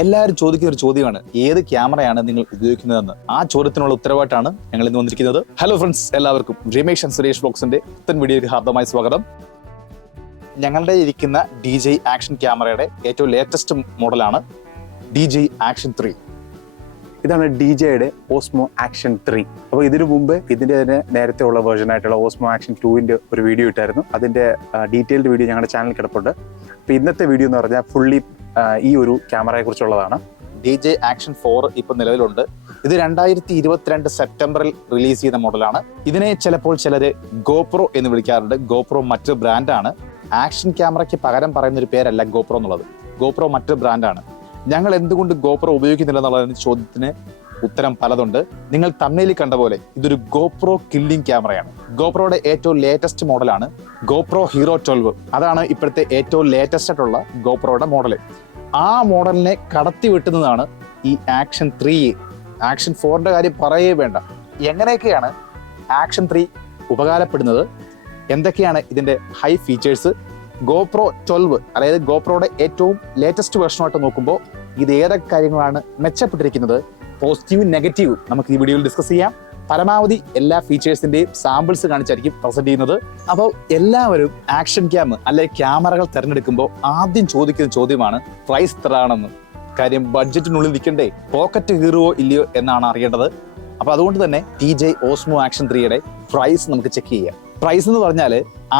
എല്ലാവരും ചോദിക്കുന്ന ഒരു ചോദ്യമാണ്, ഏത് ക്യാമറയാണ് നിങ്ങൾ ഉപയോഗിക്കുന്നതെന്ന്. ആ ചോദ്യത്തിനുള്ള ഉത്തരവായിട്ടാണ് ഞങ്ങൾ ഇന്ന് വന്നിരിക്കുന്നത്. ഹലോ ഫ്രണ്ട്സ്, എല്ലാവർക്കും രമേഷ് ആൻഡ് സുരേഷ് വ്ലോഗ്സിന്റെ പുത്തൻ വീഡിയോയ്ക്ക് ഹാർദമായ സ്വാഗതം. ഞങ്ങളുടെ ഇരിക്കുന്ന DJI ആക്ഷൻ ക്യാമറയുടെ ഏറ്റവും ലേറ്റസ്റ്റ് മോഡലാണ് DJI ആക്ഷൻ 3. ഇതാണ് DJIയുടെ ഓസ്മോ ആക്ഷൻ 3. അപ്പോൾ ഇതിനു മുമ്പ് ഇതിന്റെ തന്നെ നേരത്തെ ഉള്ള വേർഷൻ ആയിട്ടുള്ള ഓസ്മോ ആക്ഷൻ 2ന്റെ ഒരു വീഡിയോ ഇട്ടായിരുന്നു. അതിന്റെ ഡീറ്റെയിൽഡ് വീഡിയോ ഞങ്ങളുടെ ചാനലിൽ കിടപ്പുണ്ട്. അപ്പോൾ ഇന്നത്തെ വീഡിയോ എന്ന് പറഞ്ഞാൽ ഫുള്ളി ഈ ഒരു ക്യാമറയെ കുറിച്ചുള്ളതാണ്. DJI ആക്ഷൻ 4 ഇപ്പൊ നിലവിലുണ്ട്. ഇത് 2022 സെപ്റ്റംബറിൽ റിലീസ് ചെയ്ത മോഡലാണ്. ഇതിനെ ചിലപ്പോൾ ചിലര് GoPro എന്ന് വിളിക്കാറുണ്ട്. GoPro മറ്റൊരു ബ്രാൻഡാണ്. ആക്ഷൻ ക്യാമറയ്ക്ക് പകരം പറയുന്ന ഒരു പേരല്ല GoPro എന്നുള്ളത്. GoPro മറ്റൊരു ബ്രാൻഡാണ്. ഞങ്ങൾ എന്തുകൊണ്ട് GoPro ഉപയോഗിക്കുന്നില്ല എന്നുള്ള ചോദ്യത്തിന് ഉത്തരം പലതുണ്ട്. നിങ്ങൾ തമ്മിൽ കണ്ട പോലെ ഇതൊരു GoPro കില്ലിംഗ് ക്യാമറയാണ്. GoProയുടെ ഏറ്റവും ലേറ്റസ്റ്റ് മോഡലാണ് GoPro Hero 12. അതാണ് ഇപ്പോഴത്തെ ഏറ്റവും ലേറ്റസ്റ്റ് ആയിട്ടുള്ള GoProയുടെ മോഡല്. ആ മോഡലിനെ കടത്തി വെട്ടുന്നതാണ് ഈ ആക്ഷൻ 3. ആക്ഷൻ 4ന്റെ കാര്യം പറയേ വേണ്ട. എങ്ങനെയൊക്കെയാണ് ആക്ഷൻ 3 ഉപകാരപ്പെടുന്നത്, എന്തൊക്കെയാണ് ഇതിന്റെ ഹൈ ഫീച്ചേഴ്സ്, GoPro 12 അതായത് GoProയുടെ ഏറ്റവും ലേറ്റസ്റ്റ് വേർഷനുമായിട്ട് നോക്കുമ്പോൾ ഇത് ഏതൊക്കെ കാര്യങ്ങളാണ് മെച്ചപ്പെട്ടിരിക്കുന്നത്, പോസിറ്റീവും നെഗറ്റീവും നമുക്ക് ഈ വീഡിയോയിൽ ഡിസ്കസ് ചെയ്യാം. പരമാവധി എല്ലാ ഫീച്ചേഴ്സിന്റെയും സാമ്പിൾസ് കാണിച്ചായിരിക്കും പ്രസന്റ് ചെയ്യുന്നത്. അപ്പോൾ എല്ലാവരും ആക്ഷൻ ക്യാം അല്ലെ ക്യാമറകൾ തിരഞ്ഞെടുക്കുമ്പോൾ ആദ്യം ചോദിക്കുന്ന ചോദ്യമാണ് പ്രൈസ് എത്രയാണെന്ന്. കാര്യം ബഡ്ജറ്റിനുള്ളിൽ നിൽക്കണ്ടേ, പോക്കറ്റ് കീറുവോ ഇല്ലയോ എന്നാണ് അറിയേണ്ടത്. അപ്പൊ അതുകൊണ്ട് തന്നെ DJI ഓസ്മോ ആക്ഷൻ 3യുടെ പ്രൈസ് നമുക്ക് ചെക്ക് ചെയ്യാം. പ്രൈസ് എന്ന് പറഞ്ഞാൽ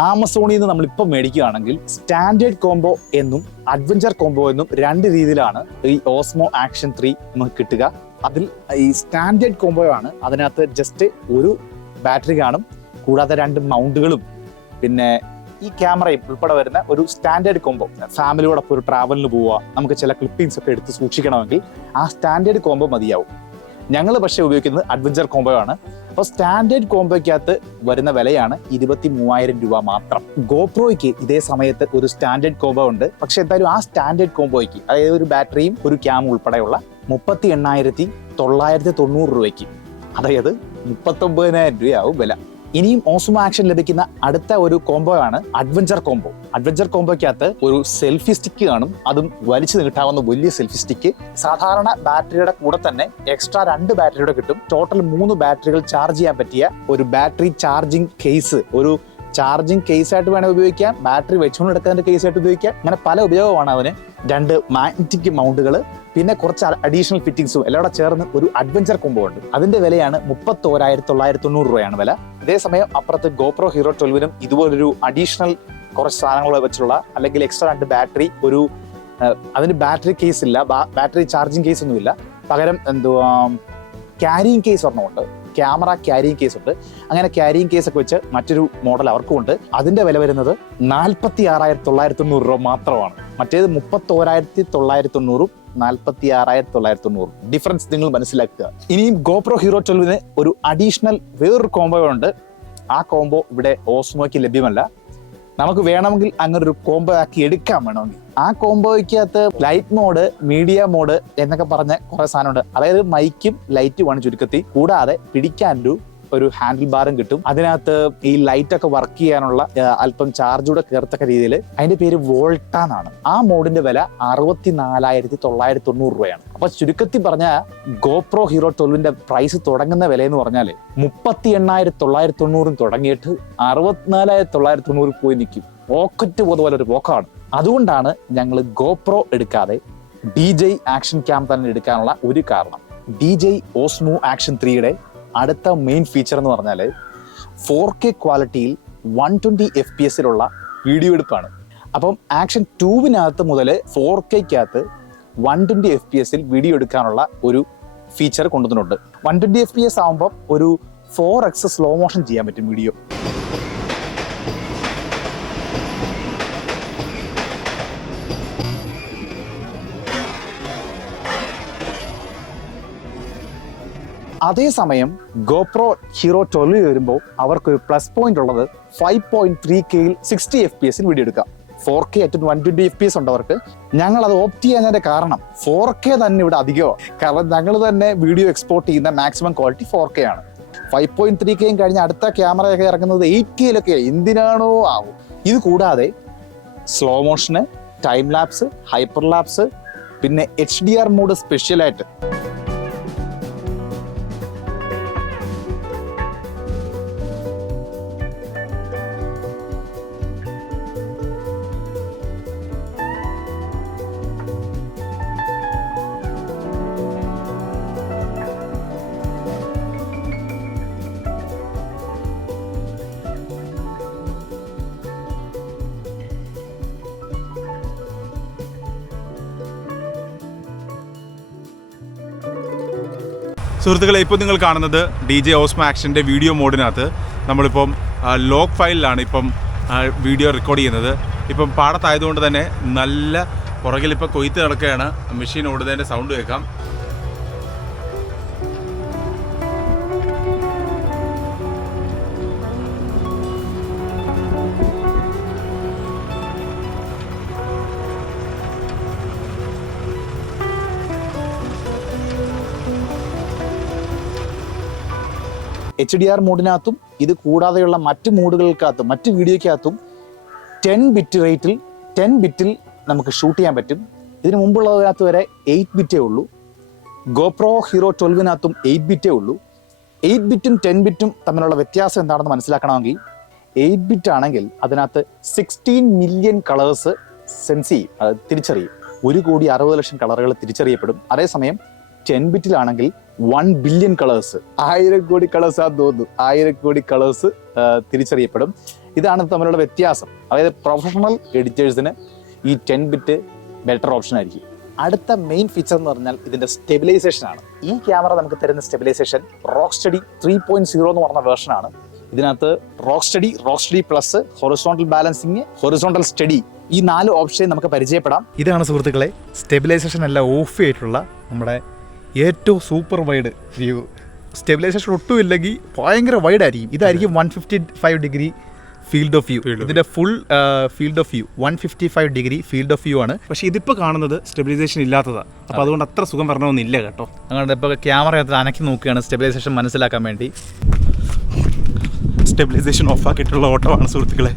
ആമസോണിൽ നിന്ന് നമ്മളിപ്പോൾ മേടിക്കുകയാണെങ്കിൽ സ്റ്റാൻഡേർഡ് കോംബോ എന്നും അഡ്വഞ്ചർ കോംബോ എന്നും രണ്ട് രീതിയിലാണ് ഈ ഓസ്മോ ആക്ഷൻ 3 നമുക്ക് കിട്ടുക. അതിൽ ഈ സ്റ്റാൻഡേർഡ് കോംബോ ആണ്. അതിനകത്ത് ജസ്റ്റ് ഒരു ബാറ്ററി കാണും, കൂടാതെ 2 മൗണ്ടുകളും പിന്നെ ഈ ക്യാമറയും ഉൾപ്പെടെ വരുന്ന ഒരു സ്റ്റാൻഡേർഡ് കോംബോ. ഫാമിലിയോടൊപ്പം ഒരു ട്രാവലിന് പോവുക, നമുക്ക് ചില ക്ലിപ്പിംഗ്സ് ഒക്കെ എടുത്ത് സൂക്ഷിക്കണമെങ്കിൽ ആ സ്റ്റാൻഡേർഡ് കോംബോ മതിയാവും. ഞങ്ങൾ പക്ഷേ ഉപയോഗിക്കുന്നത് അഡ്വഞ്ചർ കോംബോ ആണ്. അപ്പോൾ സ്റ്റാൻഡേർഡ് കോംബോയ്ക്കകത്ത് വരുന്ന വിലയാണ് 23,000 രൂപ മാത്രം. GoProയ്ക്ക് ഇതേ സമയത്ത് ഒരു സ്റ്റാൻഡേർഡ് കോംബോ ഉണ്ട്. പക്ഷെ എന്തായാലും ആ സ്റ്റാൻഡേർഡ് കോംബോയ്ക്ക്, അതായത് ഒരു ബാറ്ററിയും ഒരു ക്യാമും ഉൾപ്പെടെയുള്ള 38,990 രൂപയ്ക്ക്, അതായത് 39,000 രൂപയാവും വില. ഇനിയും ഓസ്മോ ആക്ഷൻ ലഭിക്കുന്ന അടുത്ത ഒരു കോംബോ ആണ് അഡ്വഞ്ചർ കോംബോ. അഡ്വഞ്ചർ കോംബോയ്ക്കകത്ത് ഒരു സെൽഫി സ്റ്റിക്ക് കാണും, അതും വലിച്ചു നീട്ടാവുന്ന വലിയ സെൽഫി സ്റ്റിക്ക്. സാധാരണ ബാറ്ററിയുടെ കൂടെ തന്നെ എക്സ്ട്രാ 2 ബാറ്ററിയുടെ കിട്ടും. ടോട്ടൽ 3 ബാറ്ററികൾ ചാർജ് ചെയ്യാൻ പറ്റിയ ഒരു ബാറ്ററി ചാർജിങ് കേസ്, ഒരു ചാർജിങ് കേസ് ആയിട്ട് വേണേൽ ഉപയോഗിക്കാം, ബാറ്ററി വെച്ചുകൊണ്ട് എടുക്കുന്നതിന്റെ കേസ് ആയിട്ട് ഉപയോഗിക്കാം. അങ്ങനെ പല ഉപയോഗമാണ് അതിന്. 2 മാഗ്നറ്റിക് മൗണ്ടുകൾ, പിന്നെ കുറച്ച് അഡീഷണൽ ഫിറ്റിംഗ്സും എല്ലാം കൂടെ ചേർന്ന് ഒരു അഡ്വഞ്ചർ കോംബോ ഉണ്ട്. അതിന്റെ വിലയാണ് 31,990 രൂപയാണ് വില. അതേസമയം അപ്പുറത്ത് GoPro Hero 12നും ഇതുപോലൊരു അഡീഷണൽ കുറച്ച് സാധനങ്ങൾ വെച്ചിട്ടുള്ള അല്ലെങ്കിൽ എക്സ്ട്രാ 2 ബാറ്ററി, ഒരു അതിന് ബാറ്ററി കേസ് ഇല്ല, ബാറ്ററി ചാർജിങ് കേസ് ഒന്നുമില്ല, പകരം ക്യാരിയിങ് കേസ് ഒരെണ്ണമുണ്ട്, ക്യാമറ ക്യാരിയിങ് കേസ് ഉണ്ട്. അങ്ങനെ ക്യാരിയിങ് കേസ് ഒക്കെ വെച്ച് മറ്റൊരു മോഡൽ അവർക്കും ഉണ്ട്. അതിന്റെ വില വരുന്നത് 46,990 രൂപ മാത്രമാണ്. മറ്റേത് 31,990, 46,990. ഡിഫറൻസ് നിങ്ങൾ മനസ്സിലാക്കുക. ഇനിയും GoPro Hero 12ന് ഒരു അഡീഷണൽ വേറൊരു കോംബോ ഉണ്ട്. ആ കോംബോ ഇവിടെ ഓസ്മോയ്ക്ക് ലഭ്യമല്ല. നമുക്ക് വേണമെങ്കിൽ അങ്ങനെ ഒരു കോംബോ ആക്കി എടുക്കാൻ വേണമെങ്കിൽ. ആ കോംബോയ്ക്കകത്ത് ലൈറ്റ് മോഡ്, മീഡിയ മോഡ് എന്നൊക്കെ പറഞ്ഞ കുറെ സാധനമുണ്ട്. അതായത് മൈക്കും ലൈറ്റുമാണ് ചുരുക്കത്തിൽ. കൂടാതെ പിടിക്കാൻ ഒരു ഹാൻഡിൽ ബാറും കിട്ടും. അതിനകത്ത് ഈ ലൈറ്റ് ഒക്കെ വർക്ക് ചെയ്യാനുള്ള അല്പം ചാർജ് കൂടെ കയറത്തക്ക രീതിയിൽ. അതിന്റെ പേര് വോൾട്ട എന്നാണ്. ആ മോഡിന്റെ വില 64,990 രൂപയാണ്. അപ്പൊ ചുരുക്കത്തിൽ പറഞ്ഞാൽ GoPro Hero 12ന്റെ പ്രൈസ് തുടങ്ങുന്ന വില എന്ന് പറഞ്ഞാൽ 38,990 തുടങ്ങിയിട്ട് 64,990 പോയി നിൽക്കും. പോക്കറ്റ് പോലെ ഒരു പോക്കാണ്. അതുകൊണ്ടാണ് ഞങ്ങൾ GoPro എടുക്കാതെ DJI ആക്ഷൻ ക്യാം തന്നെ എടുക്കാനുള്ള ഒരു കാരണം. DJI ഓസ്മോ ആക്ഷൻ 3യുടെ അടുത്ത മെയിൻ ഫീച്ചർ എന്ന് പറഞ്ഞാൽ 4K ക്വാളിറ്റിയിൽ 120 FPS വീഡിയോ എടുപ്പാണ്. അപ്പം ആക്ഷൻ 2വിനകത്ത് മുതൽ 4Kക്കകത്ത് 120 FPS വീഡിയോ എടുക്കാനുള്ള ഒരു ഫീച്ചർ കൊണ്ടുവന്നിട്ടുണ്ട്. 120 FPS ആകുമ്പോൾ ഒരു 4x സ്ലോ മോഷൻ ചെയ്യാൻ പറ്റും വീഡിയോ. അതേസമയം GoPro Hero 12 വരുമ്പോൾ അവർക്കൊരു പ്ലസ് പോയിന്റ് ഉള്ളത് 5.3Kയിൽ 60 FPS വീഡിയോ എടുക്കാം. 4K at 120 FPS ഉണ്ടവർക്ക്. ഞങ്ങൾ അത് ഓപ്റ്റ് ചെയ്യാനതിന്റെ കാരണം 4K തന്നെ ഇവിടെ അധികമാണ്. കാരണം ഞങ്ങൾ തന്നെ വീഡിയോ എക്സ്പോർട്ട് ചെയ്യുന്ന മാക്സിമം ക്വാളിറ്റി 4K ആണ്. 5.3Kയും കഴിഞ്ഞ് അടുത്ത ക്യാമറയൊക്കെ ഇറങ്ങുന്നത് 8Kയിലൊക്കെ. എന്തിനാണോ ആവും. ഇത് കൂടാതെ slow motion, time lapse, hyper lapse, പിന്നെ HDR മോഡ് സ്പെഷ്യലായിട്ട് സുഹൃത്തുക്കളെ, ഇപ്പോൾ നിങ്ങൾ കാണുന്നത് DJ ഓസ്മോ ആക്ഷൻ്റെ വീഡിയോ മോഡിനകത്ത് നമ്മളിപ്പം ലോക്ക് ഫയലിലാണ് ഇപ്പം വീഡിയോ റെക്കോർഡ് ചെയ്യുന്നത്. ഇപ്പം പാടത്തായതുകൊണ്ട് തന്നെ നല്ല പുറകിൽ ഇപ്പോൾ കൊയ്ത്ത് നടക്കുകയാണ്. മെഷീൻ ഓടുന്നതിൻ്റെ സൗണ്ട് കേൾക്കാം. HDR മോഡിനകത്തും ഇത് കൂടാതെയുള്ള മറ്റ് മോഡുകൾക്കകത്തും മറ്റ് വീഡിയോയ്ക്കകത്തും 10 ബിറ്റ് റേറ്റിൽ 10 ബിറ്റിൽ നമുക്ക് ഷൂട്ട് ചെയ്യാൻ പറ്റും. ഇതിന് മുമ്പുള്ളതിനകത്ത് വരെ 8 ബിറ്റേ ഉള്ളൂ. GoPro Hero 12-നകത്തും 8 ബിറ്റേ ഉള്ളൂ. 8 ബിറ്റും 10 ബിറ്റും തമ്മിലുള്ള വ്യത്യാസം എന്താണെന്ന് മനസ്സിലാക്കണമെങ്കിൽ 8 ബിറ്റ് ആണെങ്കിൽ അതിനകത്ത് 16 മില്യൺ കളേഴ്സ് സെൻസ് ചെയ്യും, അത് തിരിച്ചറിയും. 1,60,00,000 കളറുകൾ തിരിച്ചറിയപ്പെടും. അതേസമയം 10 ബിറ്റിലാണെങ്കിൽ 1 ബില്യൺ കളേഴ്സ്, 1000 കോടി കളേഴ്സ് ആണെന്ന് തോന്നുന്നു, 1000 കോടി കളേഴ്സ് തിരിച്ചറിയപ്പെടും. ഇതാണ് തമ്മിലുള്ള വ്യത്യാസം. അതായത് പ്രൊഫഷണൽ എഡിറ്റേഴ്സിന് ഈ 10 ബിറ്റ് ബെറ്റർ ഓപ്ഷൻ ആയിരിക്കും. അടുത്ത മെയിൻ ഫീച്ചർ എന്ന് പറഞ്ഞാൽ ഇതിന്റെ സ്റ്റെബിലൈസേഷൻ ആണ്. ഈ ക്യാമറ നമുക്ക് തരുന്ന സ്റ്റെബിലൈസേഷൻ റോക്സ്റ്റഡി 3.0 എന്ന് പറഞ്ഞ വേർഷനാണ്. ഇതിനകത്ത് rocksteady plus, horizontal balancing, horizontal steady, ഈ 4 ഓപ്ഷൻ നമുക്ക് പരിചയപ്പെടാം. ഇതാണ് സുഹൃത്തുക്കളെ സ്റ്റെബിലൈസേഷൻ എല്ലാം ഓഫ് ചെയ്തിട്ടുള്ള നമ്മുടെ ഏറ്റവും സൂപ്പർ വൈഡ് വ്യൂ. സ്റ്റെബിലൈസേഷൻ ഒട്ടും ഇല്ലെങ്കിൽ ഭയങ്കര വൈഡ് ആയിരിക്കും. ഇതായിരിക്കും 155 ഡിഗ്രി ഫീൽഡ് ഓഫ് വ്യൂ. ഇതിൻ്റെ full field of view 155 degree field of view ആണ്. പക്ഷേ ഇതിപ്പോൾ കാണുന്നത് സ്റ്റെബിലൈസേഷൻ ഇല്ലാത്തതാണ്. അപ്പോൾ അതുകൊണ്ട് അത്ര സുഖം വരണമെന്നില്ല കേട്ടോ. അങ്ങനെ ഇപ്പോൾ ക്യാമറ അനക്കി നോക്കുകയാണ് സ്റ്റെബിലൈസേഷൻ മനസ്സിലാക്കാൻ വേണ്ടി. സ്റ്റെബിലൈസേഷൻ ഓഫാക്കിയിട്ടുള്ള ഓട്ടമാണ് സുഹൃത്തുക്കളെ.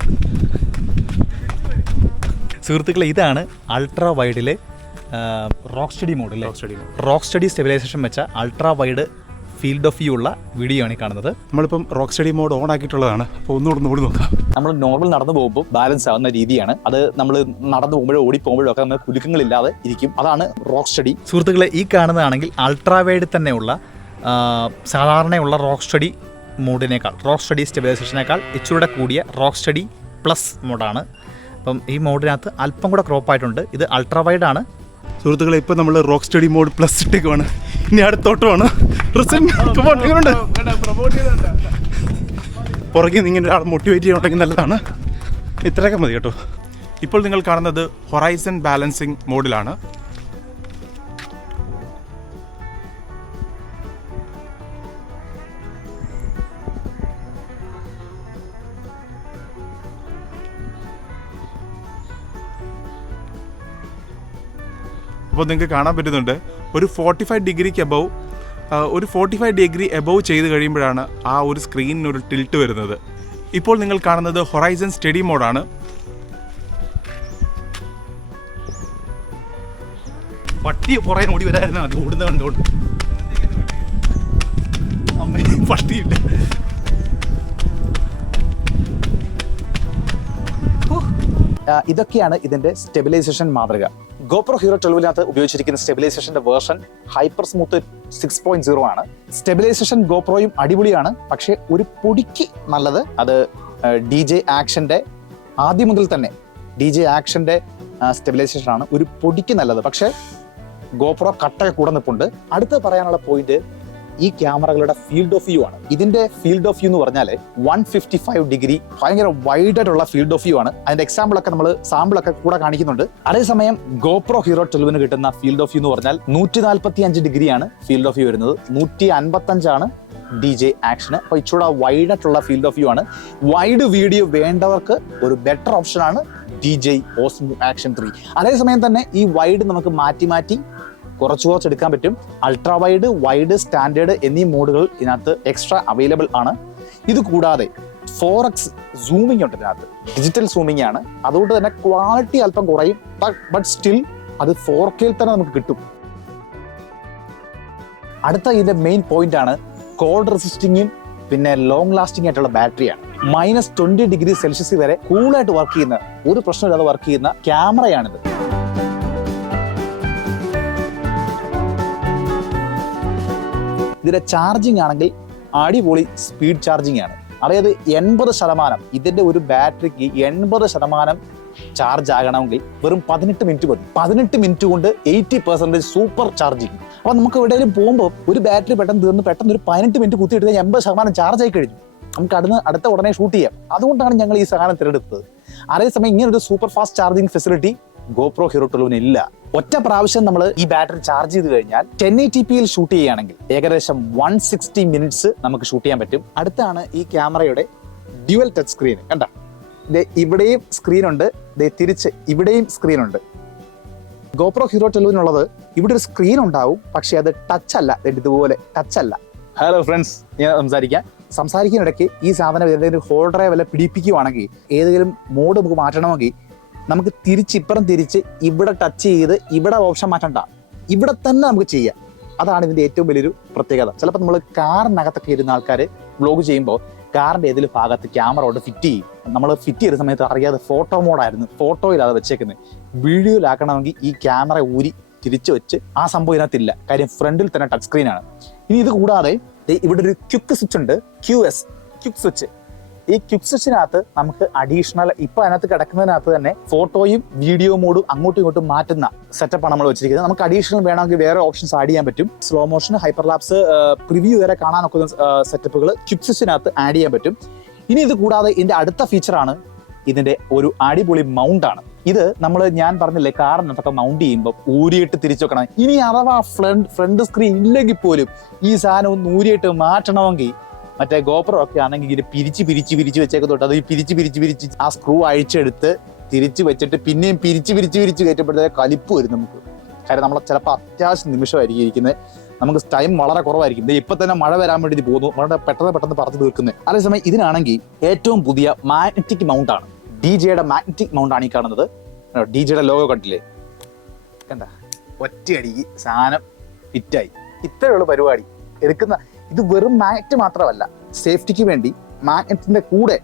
ഇതാണ് അൾട്രാ വൈഡിലെ റോക്സ്റ്റഡി മോഡ് അല്ലേ? റോക്സ്റ്റഡി സ്റ്റെബിലൈസേഷൻ വെച്ച ultra wide field of view ഉള്ള വീഡിയോ ആണ് ഈ കാണുന്നത്. നമ്മളിപ്പം റോക്സ്റ്റഡി മോഡ് ഓൺ ആക്കിയിട്ടുള്ളതാണ്. അപ്പോൾ ഒന്നുകൂടി നോക്കാം. നമ്മൾ നോർമൽ നടന്നു പോകുമ്പോൾ ബാലൻസ് ആവുന്ന രീതിയാണ് അത്. നമ്മൾ നടന്നു പോകുമ്പോഴോ ഓടി പോകുമ്പോഴോ ഒക്കെ നമ്മൾ കുലുക്കങ്ങളില്ലാതെ ഇരിക്കും. അതാണ് റോക്സ്റ്റഡി. സുഹൃത്തുക്കളെ, ഈ കാണുന്നതാണെങ്കിൽ അൾട്രാ വൈഡ് തന്നെയുള്ള സാധാരണയുള്ള റോക്സ്റ്റഡി മോഡിനേക്കാൾ, റോക്സ്റ്റഡി സ്റ്റെബിലൈസേഷനേക്കാൾ ഇച്ചിരൂടെ കൂടിയ റോക്സ്റ്റഡി പ്ലസ് മോഡാണ്. അപ്പം ഈ മോഡിനകത്ത് അല്പം കൂടെ ക്രോപ്പായിട്ടുണ്ട്. ഇത് അൾട്രാ വൈഡ് ആണ്. സുഹൃത്തുക്കളെ, ഇപ്പോൾ നമ്മൾ റോക്സ്റ്റഡി മോഡ് പ്ലസ് ഇട്ടേക്കുവാണ്. ഇനി അടുത്തോട്ടമാണ്. പുറകിൽ ഇങ്ങനെ ഒരാൾ മോട്ടിവേറ്റ് ചെയ്യാനുണ്ടെങ്കിൽ നല്ലതാണ്. ഇത്രയൊക്കെ മതി കേട്ടോ. ഇപ്പോൾ നിങ്ങൾ കാണുന്നത് ഹൊറൈസൺ ബാലൻസിങ് മോഡിലാണ്. അപ്പോൾ നിങ്ങൾക്ക് കാണാൻ പറ്റുന്നുണ്ട് ഒരു 45 ഡിഗ്രിക്ക് എബവ്, ഒരു 45 ഡിഗ്രി എബവ് ചെയ്ത് കഴിയുമ്പോഴാണ് ആ ഒരു സ്ക്രീനിനൊരു ടിൽറ്റ് വരുന്നത്. ഇപ്പോൾ നിങ്ങൾ കാണുന്നത് ഹൊറൈസൺ സ്റ്റഡി മോഡാണ്. പട്ടി പുറകെ ഓടി വരായിരുന്നു. അത് ഓടുന്ന കണ്ടോണ്ട് പട്ടിയില്ല. ഇതൊക്കെയാണ് ഇതിന്റെ സ്റ്റെബിലൈസേഷൻ മാതൃക. GoPro Hero 12-നകത്ത് ഉപയോഗിച്ചിരിക്കുന്ന സ്റ്റെബിലൈസേഷന്റെ വേർഷൻ ഹൈപ്പർ സ്മൂത്ത് 6.0 ആണ്. സ്റ്റെബിലൈസേഷൻ ഗോപ്രോയും അടിപൊളിയാണ്. പക്ഷേ ഒരു പൊടിക്ക് നല്ലത് അത് DJ ആക്ഷന്റെ ആദ്യം മുതൽ തന്നെ DJ ആക്ഷന്റെ സ്റ്റെബിലൈസേഷൻ ആണ് ഒരു പൊടിക്ക് നല്ലത്. പക്ഷേ GoPro കട്ടയൊക്കെ കൂടെ നിൽപ്പുണ്ട്. അടുത്ത് പറയാനുള്ള പോയിന്റ് ഈ ക്യാമറകളുടെ ഫീൽഡ് ഓഫ് വ്യൂ ആണ്. ഇതിന്റെ ഫീൽഡ് ഓഫ് വ്യൂ എന്ന് പറഞ്ഞാൽ 155 ഡിഗ്രി ഭയങ്കര വൈഡ് ആയിട്ടുള്ള ഫീൽഡ് ഓഫ് വ്യൂ ആണ്. അതിന്റെ എക്സാമ്പിളൊക്കെ നമ്മൾ സാമ്പിളൊക്കെ കൂടെ കാണിക്കുന്നുണ്ട്. അതേസമയം GoPro Hero 12-ന് കിട്ടുന്ന ഫീൽഡ് ഓഫ് വ്യൂ എന്ന് പറഞ്ഞാൽ 145 ഡിഗ്രിയാണ് ഫീൽഡ് ഓഫ് വ്യൂ വരുന്നത്. 155 DJ ആക്ഷന്. അപ്പോൾ ഇച്ചിരി വൈഡ് ആയിട്ടുള്ള ഫീൽഡ് ഓഫ് വ്യൂ ആണ്. വൈഡ് വീഡിയോ വേണ്ടവർക്ക് ഒരു ബെറ്റർ ഓപ്ഷൻ ആണ് DJ ഓസ്മോ ആക്ഷൻ 3. അതേസമയം തന്നെ ഈ വൈഡ് നമുക്ക് മാറ്റി കുറച്ച് എടുക്കാൻ പറ്റും. അൾട്രാ വൈഡ്, വൈഡ്, സ്റ്റാൻഡേർഡ് എന്നീ മോഡുകൾ ഇതിനകത്ത് എക്സ്ട്രാ അവൈലബിൾ ആണ്. ഇത് കൂടാതെ 4x സൂമിംഗ് ഉണ്ട് ഇതിനകത്ത്. ഡിജിറ്റൽ സൂമിംഗ് ആണ്. അതുകൊണ്ട് തന്നെ ക്വാളിറ്റി അല്പം കുറയും. ബട്ട് സ്റ്റിൽ അത് 4K തന്നെ നമുക്ക് കിട്ടും. അടുത്ത ഇതിന്റെ മെയിൻ പോയിന്റ് ആണ് കോൾഡ് റെസിസ്റ്റിങ്ങും പിന്നെ ലോങ് ലാസ്റ്റിംഗ് ആയിട്ടുള്ള ബാറ്ററിയാണ്. -20°C വരെ കൂളായിട്ട് വർക്ക് ചെയ്യുന്ന, ഒരു പ്രശ്നമില്ലാതെ വർക്ക് ചെയ്യുന്ന ക്യാമറയാണിത്. ഇതിന്റെ ചാർജിങ് ആണെങ്കിൽ അടിപൊളി സ്പീഡ് ചാർജിങ് ആണ്. അതായത് 80%, ഇതിന്റെ ഒരു ബാറ്ററിക്ക് 80% ചാർജ് ആകണമെങ്കിൽ വെറും 18 മിനിറ്റ് മതി. 18 മിനിറ്റ് കൊണ്ട് 80% സൂപ്പർ ചാർജിങ്. അപ്പൊ നമുക്ക് എവിടെയെങ്കിലും പോകുമ്പോൾ ഒരു ബാറ്ററി പെട്ടെന്ന് തീർന്ന് പെട്ടെന്ന് ഒരു 18 മിനിറ്റ് കുത്തിയിട്ട് 80% ചാർജ് ആയി കഴിഞ്ഞു. നമുക്ക് അടുത്ത ഉടനെ ഷൂട്ട് ചെയ്യാം. അതുകൊണ്ടാണ് ഞങ്ങൾ ഈ സാധനം തിരഞ്ഞെടുത്തത്. അതേസമയം ഇങ്ങനെ ഒരു super fast charging facility GoPro Hero 12 ഇല്ല. ഒറ്റ പ്രാവശ്യം നമ്മൾ ഈ ബാറ്ററി ചാർജ് ചെയ്ത് കഴിഞ്ഞാൽ 1080p ഷൂട്ട് ചെയ്യുകയാണെങ്കിൽ ഏകദേശം 160 മിനിറ്റ്സ് നമുക്ക് ഷൂട്ട് ചെയ്യാൻ പറ്റും. അടുത്താണ് ഈ ക്യാമറയുടെ ഡ്യുവൽ ടച്ച് സ്ക്രീൻ. കണ്ട, ഇവിടെയും സ്ക്രീൻ ഉണ്ട്, തിരിച്ച് ഇവിടെയും സ്ക്രീൻ ഉണ്ട്. GoPro Hero 12 ഇവിടെ ഒരു സ്ക്രീൻ ഉണ്ടാവും, പക്ഷെ അത് ടച്ച് അല്ല. ഇതുപോലെ ടച്ച് അല്ല. ഹലോ ഫ്രണ്ട്സ്, ഞാൻ സംസാരിക്കുന്നിടയ്ക്ക് ഈ സാധനം ഏതെങ്കിലും ഹോൾഡറെ വല്ല പിടിപ്പിക്കുവാണെങ്കിൽ, ഏതെങ്കിലും മോഡ് നമുക്ക് മാറ്റണമെങ്കിൽ നമുക്ക് ഇപ്പുറം തിരിച്ച് ഇവിടെ ടച്ച് ചെയ്ത് ഇവിടെ ഓപ്ഷൻ മാറ്റണ്ട, ഇവിടെ തന്നെ നമുക്ക് ചെയ്യാം. അതാണ് ഇതിന്റെ ഏറ്റവും വലിയൊരു പ്രത്യേകത. ചിലപ്പോൾ നമ്മൾ കാറിനകത്തൊക്കെ ഇരുന്ന ആൾക്കാർ വ്ലോഗ് ചെയ്യുമ്പോൾ കാറിന്റെ ഏതെങ്കിലും ഭാഗത്ത് ക്യാമറ കൊണ്ട് ഫിറ്റ് ചെയ്യും. നമ്മൾ ഫിറ്റ് ചെയ്ത സമയത്ത് അറിയാതെ ഫോട്ടോ മോഡായിരുന്നു, ഫോട്ടോയിലാണ് വെച്ചേക്കുന്നത്. വീഡിയോയിലാക്കണമെങ്കിൽ ഈ ക്യാമറ ഊരി തിരിച്ചു വെച്ച് ആ സംഭവം ഇതിനകത്തില്ല. കാര്യം ഫ്രണ്ടിൽ തന്നെ ടച്ച് സ്ക്രീനാണ്. ഇനി ഇത് കൂടാതെ ഇവിടെ ഒരു ക്വിക്ക് സ്വിച്ച് ഉണ്ട്, ക്വിക്ക് സ്വിച്ച്. ഈ ക്വിക്ക് സ്വിച്ചിനകത്ത് നമുക്ക് അഡീഷണൽ, ഇപ്പൊ അതിനകത്ത് കിടക്കുന്നതിനകത്ത് തന്നെ ഫോട്ടോയും വീഡിയോ മോഡും അങ്ങോട്ടും ഇങ്ങോട്ടും മാറ്റുന്ന സെറ്റപ്പാണ് നമ്മൾ വെച്ചിരിക്കുന്നത്. നമുക്ക് അഡീഷണൽ വേണമെങ്കിൽ വേറെ ഓപ്ഷൻസ് ആഡ് ചെയ്യാൻ പറ്റും. സ്ലോ മോഷൻ, ഹൈപ്പർലാപ്സ്, പ്രിവ്യൂ വരെ കാണാൻ ഒക്കുന്ന സെറ്റപ്പുകൾ ക്വിക്ക് സ്വിച്ചിനകത്ത് ആഡ് ചെയ്യാൻ പറ്റും. ഇനി ഇത് കൂടാതെ ഇതിന്റെ അടുത്ത ഫീച്ചറാണ് ഇതിന്റെ ഒരു അടിപൊളി മൗണ്ട് ആണ്. ഇത് ഞാൻ പറഞ്ഞില്ലേ, കാറിനകത്തൊക്കെ മൗണ്ട് ചെയ്യുമ്പോൾ ഊരിയിട്ട് തിരിച്ചു വെക്കണം. ഇനി അഥവാ ഫ്രണ്ട് സ്ക്രീൻ ഇല്ലെങ്കിൽ പോലും ഈ സാധനം ഒന്ന് ഊരിയിട്ട് മാറ്റണമെങ്കിൽ മറ്റേ GoPro ഒക്കെ ആണെങ്കിൽ ഇത് പിരിച്ച് വെച്ചേക്കത്തോട്ട് അത് പിരിച്ച് ആ സ്ക്രൂ അഴിച്ചെടുത്ത് തിരിച്ച് വെച്ചിട്ട് പിന്നെയും പിരിച്ച് കയറ്റപ്പെടുത്തേ കലിപ്പ് വരും നമുക്ക്. കാര്യം നമ്മളെ ചിലപ്പോൾ അത്യാവശ്യം നിമിഷമായിരിക്കും ഇരിക്കുന്നത്, നമുക്ക് ടൈം വളരെ കുറവായിരിക്കും. ഇപ്പൊ തന്നെ മഴ വരാൻ വേണ്ടി പോകുന്നു, വളരെ പെട്ടെന്ന് പറഞ്ഞു തീർക്കുന്നത്. അതേസമയം ഇതിനാണെങ്കിൽ ഏറ്റവും പുതിയ മാഗ്നറ്റിക് മൗണ്ട് ആണ്. DJയുടെ മാഗ്നറ്റിക് മൗണ്ട് ആണ് ഈ കാണുന്നത്. DJയുടെ ലോഗോ കണ്ടില്ലേ, കണ്ട, ഒറ്റയടിക്ക് സാധനം ഫിറ്റായി. ഇത്രയുള്ള പരിപാടി എടുക്കുന്ന. ഇത് വെറും മാഗ്നറ്റ് മാത്രമല്ല, സേഫ്റ്റിക്ക് വേണ്ടി മാഗ്നറ്റിന്റെ കൂടെ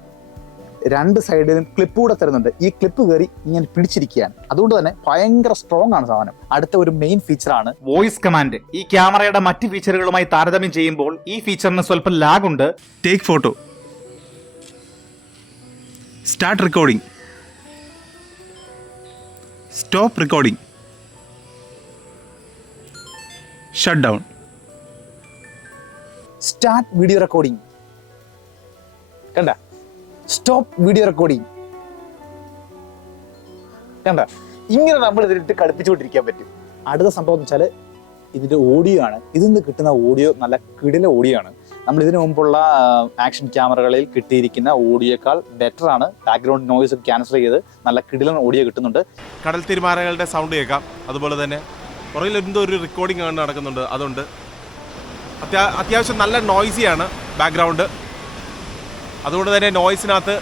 2 സൈഡിലും ക്ലിപ്പ് കൂടെ തരുന്നുണ്ട്. ഈ ക്ലിപ്പ് കയറി ഇങ്ങനെ പിടിച്ചിരിക്കുകയാണ്. അതുകൊണ്ട് തന്നെ ഭയങ്കര സ്ട്രോങ് ആണ് സാധനം. അടുത്ത ഒരു മെയിൻ ഫീച്ചറാണ് വോയിസ് കമാൻഡ്. ഈ ക്യാമറയുടെ മറ്റ് ഫീച്ചറുകളുമായി താരതമ്യം ചെയ്യുമ്പോൾ ഈ ഫീച്ചറിന് സ്വല്പം ലാഗ് ഉണ്ട്. Take photo, start recording, stop recording, shut down, start video recording, കണ്ട, സ്റ്റോപ്പ് വീഡിയോ റെക്കോർഡിംഗ്, കണ്ട. ഇങ്ങനെ നമ്മൾ ഇതിലിട്ട് കളിപ്പിച്ചുകൊണ്ടിരിക്കാൻ പറ്റും. അടുത്ത സംഭവം എന്ന് വെച്ചാൽ ഇതിന്റെ ഓഡിയോ ആണ്. ഇതിൽ നിന്ന് കിട്ടുന്ന ഓഡിയോ നല്ല കിടില ഓഡിയോ ആണ്. നമ്മൾ ഇതിനു മുമ്പുള്ള ആക്ഷൻ ക്യാമറകളിൽ കിട്ടിയിരിക്കുന്ന ഓഡിയോക്കാൾ ബെറ്റർ ആണ്. ബാക്ക്ഗ്രൗണ്ട് നോയ്സ് ക്യാൻസൽ ചെയ്ത് നല്ല കിടിലൻ ഓഡിയോ കിട്ടുന്നുണ്ട്. കടൽ തീരുമാനങ്ങളുടെ സൗണ്ട് കേൾക്കാം. അതുപോലെ തന്നെ പുറകിൽ എന്തോ ഒരു റെക്കോർഡിംഗ് ആണ് നടക്കുന്നുണ്ട്. അതുകൊണ്ട് അത്യാവശ്യം നല്ല നോയ്സിയാണ് ബാക്ക്ഗ്രൗണ്ട്. അതുകൊണ്ട് തന്നെ നോയ്സിനകത്ത്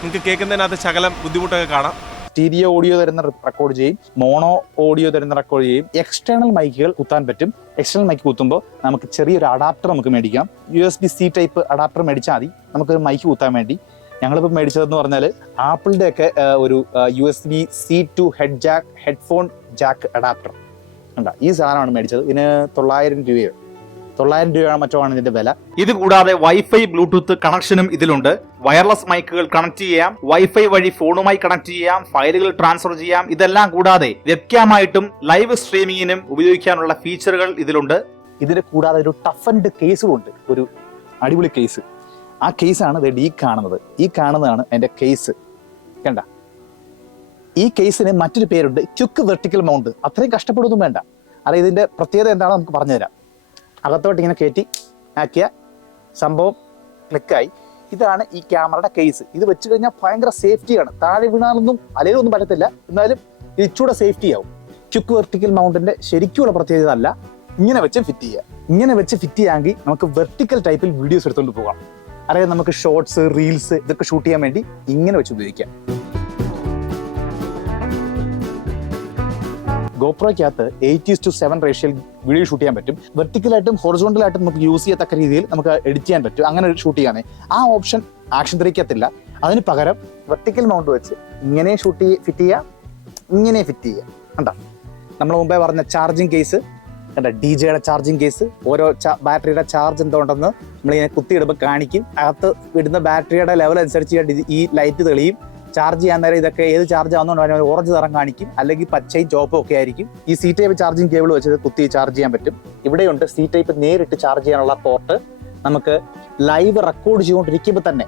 നിങ്ങൾക്ക് കേൾക്കുന്നതിനകത്ത് ശകലം ബുദ്ധിമുട്ടൊക്കെ കാണാം. സ്റ്റീരിയോ ഓഡിയോ തരുന്ന റെക്കോർഡ് ചെയ്യും, മോണോ ഓഡിയോ തരുന്ന റെക്കോർഡ് ചെയ്യും. എക്സ്റ്റേണൽ മൈക്കുകൾ കുത്താൻ പറ്റും. എക്സ്റ്റേണൽ മൈക്ക് കുത്തുമ്പോൾ നമുക്ക് ചെറിയൊരു അഡാപ്റ്റർ നമുക്ക് മേടിക്കാം. USB-C ടൈപ്പ് അഡാപ്റ്റർ മേടിച്ചാൽ മതി നമുക്കൊരു മൈക്ക് കുത്താൻ വേണ്ടി. ഞങ്ങളിപ്പോൾ മേടിച്ചതെന്ന് പറഞ്ഞാൽ ആപ്പിളിൻ്റെ ഒക്കെ ഒരു USB-C to headphone Jack adapter ഉണ്ട്. ഈ സാധനമാണ് മേടിച്ചത്. ഇതിന് 900 രൂപയാണ് മറ്റോ ആണ് ഇതിന്റെ വില. ഇത് കൂടാതെ വൈഫൈ ബ്ലൂടൂത്ത് കണക്ഷനും ഇതിലുണ്ട്. വയർലെസ് മൈക്കുകൾ കണക്ട് ചെയ്യാം, വൈഫൈ വഴി ഫോണുമായി കണക്ട് ചെയ്യാം, ഫയലുകൾ ട്രാൻസ്ഫർ ചെയ്യാം. ഇതെല്ലാം കൂടാതെ വെബ്കാമായിട്ടും ലൈവ് സ്ട്രീമിങ്ങിനും ഉപയോഗിക്കാനുള്ള ഫീച്ചറുകൾ ഇതിലുണ്ട്. ഇതിന് കൂടാതെ ഒരു ടഫ് ആൻഡ് കേസുകളുണ്ട്, ഒരു അടിപൊളി കേസ്. ആ കേസാണ് ഈ കാണുന്നത്. ഈ കാണുന്നതാണ് എൻ്റെ കേസ്. കണ്ട, ഈ കേസിന് മറ്റൊരു പേരുണ്ട്, ക്വിക്ക് വെർട്ടിക്കൽ മൗണ്ട്. അത്രയും കഷ്ടപ്പെടുകയൊന്നും വേണ്ട. അത് ഇതിന്റെ പ്രത്യേകത എന്താണെന്ന് നമുക്ക് പറഞ്ഞുതരാം. അകത്തോട്ട് ഇങ്ങനെ കയറ്റി ആക്കിയ സംഭവം ക്ലിക്കായി. ഇതാണ് ഈ ക്യാമറയുടെ കേസ്. ഇത് വെച്ച് കഴിഞ്ഞാൽ ഭയങ്കര സേഫ്റ്റിയാണ്. താഴെ വീണാലൊന്നും അലയിലൊന്നും പറ്റത്തില്ല, എന്നാലും ഇത് ഇച്ചൂടെ സേഫ്റ്റി ആവും. ക്വിക്ക് വെർട്ടിക്കൽ മൗണ്ടിന്റെ ശരിക്കുള്ള പ്രത്യേകത അല്ല, ഇങ്ങനെ വെച്ച് ഫിറ്റ് ചെയ്യുക. ഇങ്ങനെ വെച്ച് ഫിറ്റ് ചെയ്യാമെങ്കിൽ നമുക്ക് വെർട്ടിക്കൽ ടൈപ്പിൽ വീഡിയോസ് എടുത്തുകൊണ്ട് പോകാം. അതായത് നമുക്ക് ഷോർട്സ്, റീൽസ് ഇതൊക്കെ ഷൂട്ട് ചെയ്യാൻ വേണ്ടി ഇങ്ങനെ വെച്ച് ഉപയോഗിക്കാം. ഗോപ്രോയ്ക്കകത്ത് 8:7 റേഷ്യോയിൽ വീഡിയോ ഷൂട്ട് ചെയ്യാൻ പറ്റും. വെർട്ടിക്കലായിട്ടും ഹൊറിസോണ്ടലായിട്ടും നമുക്ക് യൂസ് ചെയ്യത്തക്ക രീതിയിൽ നമുക്ക് എഡിറ്റ് ചെയ്യാൻ പറ്റും. അങ്ങനെ ഷൂട്ട് ചെയ്യാനേ ആ ഓപ്ഷൻ ആക്ഷൻ 3-ക്കകത്തില്ല. അതിന് പകരം വെർട്ടിക്കൽ മൗണ്ട് വെച്ച് ഇങ്ങനെ ഫിറ്റ് ചെയ്യുക, ഇങ്ങനെ ഫിറ്റ് ചെയ്യുക. കണ്ടോ, നമ്മൾ മുമ്പേ പറഞ്ഞ ചാർജിങ് കേസ് കണ്ട, DJയുടെ ചാർജിങ് കേസ്, ഓരോ ബാറ്ററിയുടെ ചാർജ് എന്തുകൊണ്ടെന്ന് നമ്മളിങ്ങനെ കുത്തിയിടുമ്പോൾ കാണിക്കും. അകത്ത് വിടുന്ന ബാറ്ററിയുടെ ലെവൽ അനുസരിച്ച് ഈ ലൈറ്റ് തെളിയും. ചാർജ് ചെയ്യാൻ നേരം ഇതൊക്കെ ഏത് ചാർജ് ആവുന്നതുകൊണ്ട് ഓറഞ്ച് നിറം കാണിക്കും, അല്ലെങ്കിൽ പച്ചയും ചോപ്പും ഒക്കെ ആയിരിക്കും. ഈ C ടൈപ്പ് ചാർജിങ് കേബിൾ വെച്ച് കുത്തി ചാർജ് ചെയ്യാൻ പറ്റും. ഇവിടെയുണ്ട് C ടൈപ്പ് നേരിട്ട് ചാർജ് ചെയ്യാനുള്ള പോർട്ട്. നമുക്ക് ലൈവ് റെക്കോർഡ് ചെയ്തുകൊണ്ടിരിക്കുമ്പോൾ തന്നെ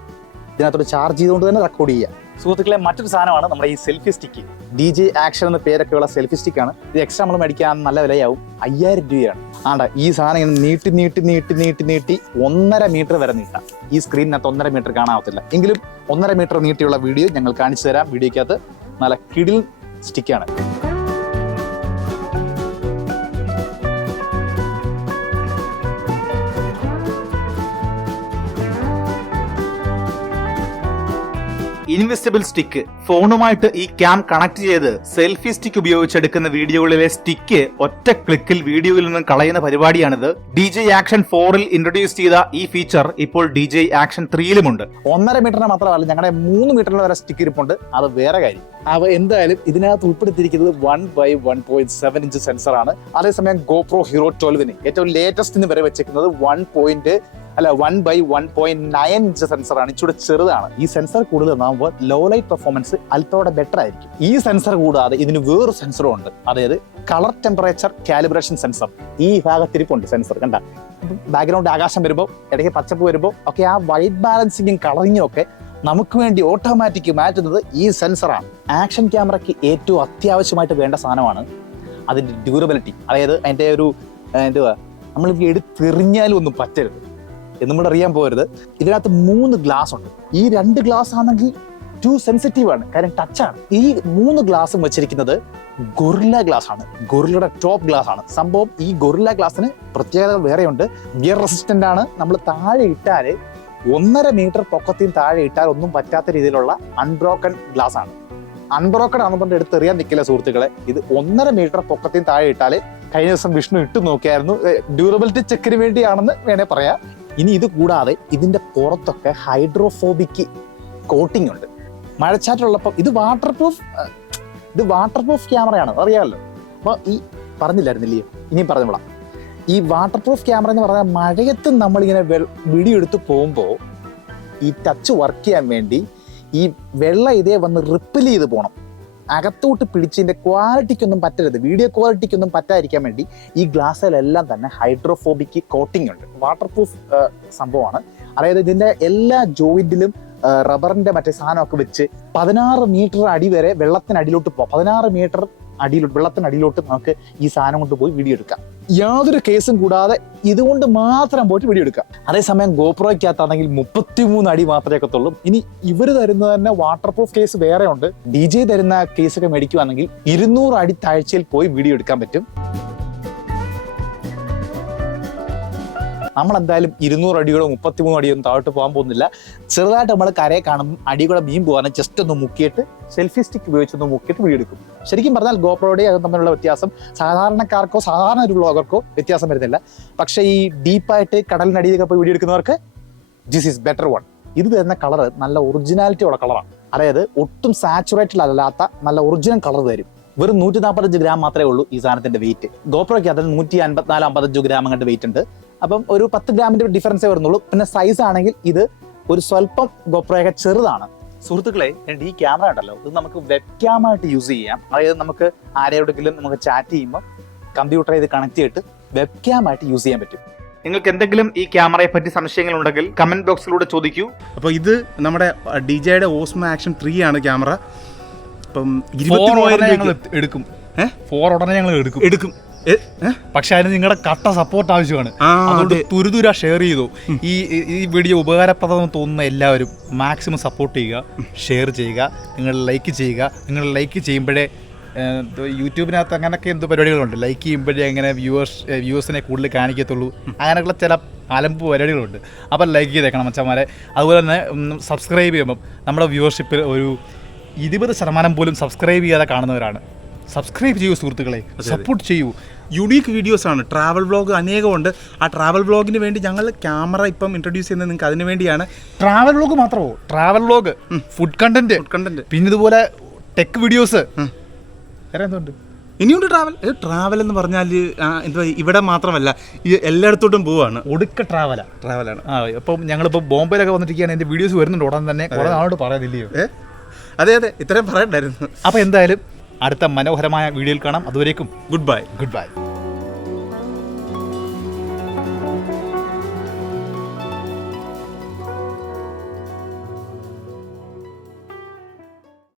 ഇതിനകത്തോട് ചാർജ് ചെയ്തുകൊണ്ട് തന്നെ റെക്കോർഡ് ചെയ്യാം. സുഹൃത്തുക്കളെ, മറ്റൊരു സാധനമാണ് നമ്മുടെ ഈ സെൽഫി സ്റ്റിക്ക്. DJ ആക്ഷൻ എന്ന പേരൊക്കെയുള്ള സെൽഫി സ്റ്റിക്കാണ് ഇത്. എക്സ്ട്രാ നമ്മൾ മേടിക്കാൻ നല്ല വിലയാവും, 5000 രൂപയാണ്. ഈ സാധനം ഇങ്ങനെ നീട്ടി 1.5 മീറ്റർ വരെ നീട്ടാം. ഈ സ്ക്രീനിനകത്ത് 1.5 മീറ്റർ കാണാവത്തില്ല, എങ്കിലും 1.5 മീറ്റർ നീട്ടിയുള്ള വീഡിയോ ഞങ്ങൾ കാണിച്ചു തരാം. വീഡിയോക്കകത്ത് നല്ല കിടിൽ സ്റ്റിക്കാണ്. Invisible stick. ഫോണുമായിട്ട് ഈ ക്യാം കണക്ട് ചെയ്ത് സെൽഫി സ്റ്റിക്ക് ഉപയോഗിച്ചെടുക്കുന്ന വീഡിയോകളിലെ സ്റ്റിക്ക് ഒറ്റ ക്ലിക്കിൽ വീഡിയോയിൽ നിന്നും കളയുന്ന പരിപാടിയാണിത്. DJ ആക്ഷൻ 4-ൽ ഇൻട്രൊഡ്യൂസ് ചെയ്ത ഈ ഫീച്ചർ ഇപ്പോൾ DJ ആക്ഷൻ 3-ലുമുണ്ട്. 1.5 മീറ്ററിന് മാത്രമല്ല, ഞങ്ങളുടെ 3 മീറ്ററിന് വരെ സ്റ്റിക്ക് ഇരിപ്പുണ്ട്. അത് വേറെ കാര്യം. എന്തായാലും ഇതിനകത്ത് ഉൾപ്പെടുത്തിയിരിക്കുന്നത് 1/1.7 ഇഞ്ച് സെൻസറാണ്. അതേസമയം GoPro Hero 12-ന് ഏറ്റവും ലേറ്റസ്റ്റിന് വരെ വെച്ചേക്കുന്നത് 1/1.9 ഇഞ്ച് സെൻസറാണ്. ഇച്ചിരി ചെറുതാണ്. ഈ സെൻസർ കൂടുതലാകുമ്പോൾ ലോ ലൈറ്റ് പെർഫോമൻസ് അല്പത്തോടെ ബെറ്റർ ആയിരിക്കും. ഈ സെൻസർ കൂടാതെ ഇതിന് വേറൊരു സെൻസറും ഉണ്ട്, അതായത് കളർ ടെമ്പറേച്ചർ കാലിബ്രേഷൻ സെൻസർ. ഈ ഭാഗത്തിരിപ്പുണ്ട് സെൻസർ. കണ്ട, ബാക്ക്ഗ്രൗണ്ട് ആകാശം വരുമ്പോൾ, ഇടയ്ക്ക് പച്ചപ്പ് വരുമ്പോൾ ഒക്കെ ആ വൈറ്റ് ബാലൻസിങ്ങും കളറിങ്ങും ഒക്കെ നമുക്ക് വേണ്ടി ഓട്ടോമാറ്റിക് മാറ്റുന്നത് ഈ സെൻസറാണ്. ആക്ഷൻ ക്യാമറയ്ക്ക് ഏറ്റവും അത്യാവശ്യമായിട്ട് വേണ്ട സാധനമാണ് അതിന്റെ ഡ്യൂറബിലിറ്റി. അതായത് അതിന്റെ ഒരു നമ്മൾ എടുത്തെറിഞ്ഞാലും ഒന്നും പറ്റരുത്, നമ്മൾ അറിയാൻ പോകരുത്. ഇതിനകത്ത് 3 ഗ്ലാസ് ഉണ്ട്. ഈ 2 ഗ്ലാസ് ആണെങ്കിൽ ടു സെൻസിറ്റീവ് ആണ്, കാര്യം ടച്ചാണ്. ഈ 3 ഗ്ലാസും വെച്ചിരിക്കുന്നത് ഗൊറില്ല ഗ്ലാസ് ആണ്. ഗൊറില്ലയുടെ ടോപ്പ് ഗ്ലാസ് ആണ് സംഭവം. ഈ ഗൊറില്ല ഗ്ലാസിന് പ്രത്യേകത വേറെയുണ്ട്. ഗിയർ റെസിസ്റ്റന്റ് ആണ്. നമ്മൾ താഴെ ഇട്ടാൽ 1.5 മീറ്റർ പൊക്കത്തിൽ താഴെ ഇട്ടാൽ ഒന്നും പറ്റാത്ത രീതിയിലുള്ള അൺബ്രോക്കൺ ഗ്ലാസ് ആണ്. അൺബ്രോക്കൺ ആണെന്നുകൊണ്ട് എടുത്തെറിയാൻ നിൽക്കില്ല സുഹൃത്തുക്കളെ. ഇത് 1.5 മീറ്റർ പൊക്കത്തിൽ താഴെ ഇട്ടാൽ, കഴിഞ്ഞ ദിവസം വിഷ്ണു ഇട്ട് നോക്കിയായിരുന്നു, ഡ്യൂറബിലിറ്റി ചെക്കിന് വേണ്ടിയാണെന്ന് വേണേ പറയാം. ഇനി ഇത് കൂടാതെ ഇതിന്റെ പുറത്തൊക്കെ ഹൈഡ്രോഫോബിക് കോട്ടിംഗ് ഉണ്ട്. മഴച്ചാറ്റുള്ളപ്പോൾ ഇത് വാട്ടർ പ്രൂഫ് ക്യാമറയാണ്, അറിയാമല്ലോ. അപ്പോൾ ഈ പറഞ്ഞില്ലായിരുന്നില്ലേ, ഇനിയും പറഞ്ഞോളാം. ഈ വാട്ടർ പ്രൂഫ് ക്യാമറ എന്ന് പറഞ്ഞാൽ മഴയത്ത് നമ്മളിങ്ങനെ വീഡിയോ എടുത്ത് പോകുമ്പോൾ ഈ ടച്ച് വർക്ക് ചെയ്യാൻ വേണ്ടി ഈ വെള്ളം ഇതേ വന്ന് റിപ്പിൽ ചെയ്ത് പോകണം. അകത്തോട്ട് പിടിച്ചതിൻ്റെ ക്വാളിറ്റിക്കൊന്നും പറ്റരുത്, വീഡിയോ ക്വാളിറ്റിക്കൊന്നും പറ്റാതിരിക്കാൻ വേണ്ടി ഈ ഗ്ലാസ്സിലെല്ലാം തന്നെ ഹൈഡ്രോഫോബിക് കോട്ടിംഗ് ഉണ്ട്. വാട്ടർ പ്രൂഫ് സംഭവമാണ്. അതായത് ഇതിൻ്റെ എല്ലാ ജോയിന്റിലും റബ്ബറിൻ്റെ മറ്റേ സാധനമൊക്കെ വെച്ച് 16 മീറ്റർ അടി വരെ വെള്ളത്തിനടിയിലോട്ട് പോകാം. 16 മീറ്റർ വെള്ളത്തിനടിയിലോട്ട് നമുക്ക് ഈ സാധനം കൊണ്ട് പോയി വീഡിയോ എടുക്കാം. യാതൊരു കേസും കൂടാതെ ഇതുകൊണ്ട് മാത്രം പോയിട്ട് വീഡിയോ എടുക്കാം. അതേസമയം ഗോപ്രോയ്ക്കകത്താണെങ്കിൽ 33 അടി മാത്രമേ ഒക്കത്തുള്ളൂ. ഇനി ഇവർ തരുന്നത് തന്നെ വാട്ടർ പ്രൂഫ് കേസ് വേറെ ഉണ്ട്. DJ തരുന്ന കേസൊക്കെ മേടിക്കുവാണെങ്കിൽ 200 അടി താഴ്ചയിൽ പോയി വീഡിയോ എടുക്കാൻ പറ്റും. നമ്മൾ എന്തായാലും 200 അടിയോ 33 അടിയോ ഒന്നും താഴോട്ട് പോകാൻ പോകുന്നില്ല. ചെറുതായിട്ട് നമ്മൾ കരയെ കാണുമ്പോൾ അടികൂടെ മീൻ പോകാൻ ജസ്റ്റ് ഒന്ന് മുക്കിയിട്ട് സെൽഫി സ്റ്റിക്ക് ഉപയോഗിച്ചൊന്ന് മുക്കിയിട്ട് വീഡിയോ എടുക്കും. ശരിക്കും പറഞ്ഞാൽ ഗോപ്രോയുടെ അത് തമ്മിലുള്ള വ്യത്യാസം സാധാരണക്കാർക്കോ സാധാരണ ഒരു വ്ളോഗർക്കോ വ്യത്യാസം വരുന്നില്ല. പക്ഷേ ഈ ഡീപ്പായിട്ട് കടലിനടിയിലൊക്കെ പോയി വീഡിയോ എടുക്കുന്നവർക്ക് ദിസ് ഈസ് ബെറ്റർ വൺ. ഇത് തരുന്ന കളർ നല്ല ഒറിജിനാലിറ്റി ഉള്ള കളറാണ്. അതായത് ഒട്ടും സാച്ചുറേറ്റഡ് അല്ലാത്ത നല്ല ഒറിജിനൽ കളർ തരും. വെറും 145 ഗ്രാം മാത്രമേ ഉള്ളൂ ഈ സാധനത്തിന്റെ വെയിറ്റ്. ഗോപ്രോയ്ക്ക് അതിൽ 154-155 ഗ്രാം അങ്ങോട്ട് വെയിറ്റ് ഉണ്ട്. അപ്പം ഒരു 10 ഗ്രാമിന്റെ ഡിഫറൻസേ വരുന്നുള്ളൂ. പിന്നെ സൈസ് ആണെങ്കിൽ ഇത് ഒരു സ്വല്പം ഗോപ്രോയൊക്കെ ചെറുതാണ്. സുഹൃത്തുക്കളെ, ഈ ക്യാമറ ഉണ്ടല്ലോ, ഇത് നമുക്ക് വെബ് ക്യാമായിട്ട് യൂസ് ചെയ്യാം. അതായത് നമുക്ക് ആരെയോടെങ്കിലും നമുക്ക് ചാറ്റ് ചെയ്യുമ്പോൾ കമ്പ്യൂട്ടറെ ഇത് കണക്ട് ചെയ്തിട്ട് വെബ് ക്യാമായിട്ട് യൂസ് ചെയ്യാൻ പറ്റും. നിങ്ങൾക്ക് എന്തെങ്കിലും ഈ ക്യാമറയെ പറ്റി സംശയങ്ങൾ ഉണ്ടെങ്കിൽ കമന്റ് ബോക്സിലൂടെ ചോദിക്കൂ. അപ്പോൾ ഇത് നമ്മുടെ DJയുടെ ഓസ്മോ ആക്ഷൻ 3 ആണ് ക്യാമറ. അപ്പം 23,000 ഞങ്ങൾ എടുക്കും. 4 ഉടനെ ഞങ്ങൾ എടുക്കും. പക്ഷെ അതിന് നിങ്ങളുടെ കട്ട സപ്പോർട്ട് ആവശ്യമാണ്. അതുകൊണ്ട് തുരുതുര ഷെയർ ചെയ്തു. ഈ വീഡിയോ ഉപകാരപ്രദമെന്ന് തോന്നുന്ന എല്ലാവരും മാക്സിമം സപ്പോർട്ട് ചെയ്യുക, ഷെയർ ചെയ്യുക, നിങ്ങൾ ലൈക്ക് ചെയ്യുക. നിങ്ങൾ ലൈക്ക് ചെയ്യുമ്പോഴേ യൂട്യൂബിനകത്ത് അങ്ങനെയൊക്കെ എന്തോ പരിപാടികളുണ്ട്, ലൈക്ക് ചെയ്യുമ്പോഴേ അങ്ങനെ വ്യൂവേഴ്സിനെ കൂടുതൽ കാണിക്കത്തുള്ളൂ. അങ്ങനെയുള്ള ചില അലമ്പ് പരിപാടികളുണ്ട്. അപ്പം ലൈക്ക് ചെയ്തേക്കണം മച്ചന്മാരെ. അതുപോലെ തന്നെ സബ്സ്ക്രൈബ് ചെയ്യുമ്പം നമ്മുടെ വ്യൂവർഷിപ്പിൽ ഒരു 20% പോലും സബ്സ്ക്രൈബ് ചെയ്യാതെ കാണുന്നവരാണ്. സബ്സ്ക്രൈബ് ചെയ്യൂ സുഹൃത്തുക്കളെ, സപ്പോർട്ട് ചെയ്യൂ. യുണീക്ക് വീഡിയോസാണ്, ട്രാവൽ വ്ളോഗ് അനേകമുണ്ട്. ആ ട്രാവൽ വ്ളോഗിന് വേണ്ടി ഞങ്ങൾ ക്യാമറ ഇപ്പം ഇൻട്രൊഡ്യൂസ് ചെയ്യുന്നത് നിങ്ങൾക്ക് അതിന് വേണ്ടിയാണ്. ട്രാവൽ വ്ളോഗ് മാത്രമോ? ട്രാവൽ വ്ളോഗ്, ഫുഡ് കണ്ടന്റ്, പിന്നെ ഇതുപോലെ ടെക് വീഡിയോസ്, വേറെ എന്തുണ്ട്? ഇനിയുണ്ട് ട്രാവൽ എന്ന് പറഞ്ഞാൽ എന്താ, ഇവിടെ മാത്രമല്ല എല്ലായിടത്തോട്ടും പോവാണ്. ഒടുക്ക ട്രാവലാണ്. ഇപ്പം ഞങ്ങളിപ്പോൾ ബോംബെയിലൊക്കെ വന്നിരിക്കുകയാണ്, എൻ്റെ വീഡിയോസ് വരുന്നുണ്ട് ഉടൻ തന്നെ. കുറേ നാളോട് പറയുന്നില്ലയോ? അതെ ഇത്രയും പറയണ്ടായിരുന്നു. അപ്പോൾ എന്തായാലും അടുത്ത മനോഹരമായ വീഡിയോയിൽ കാണാം. അതുവരേക്കും ഗുഡ് ബൈ.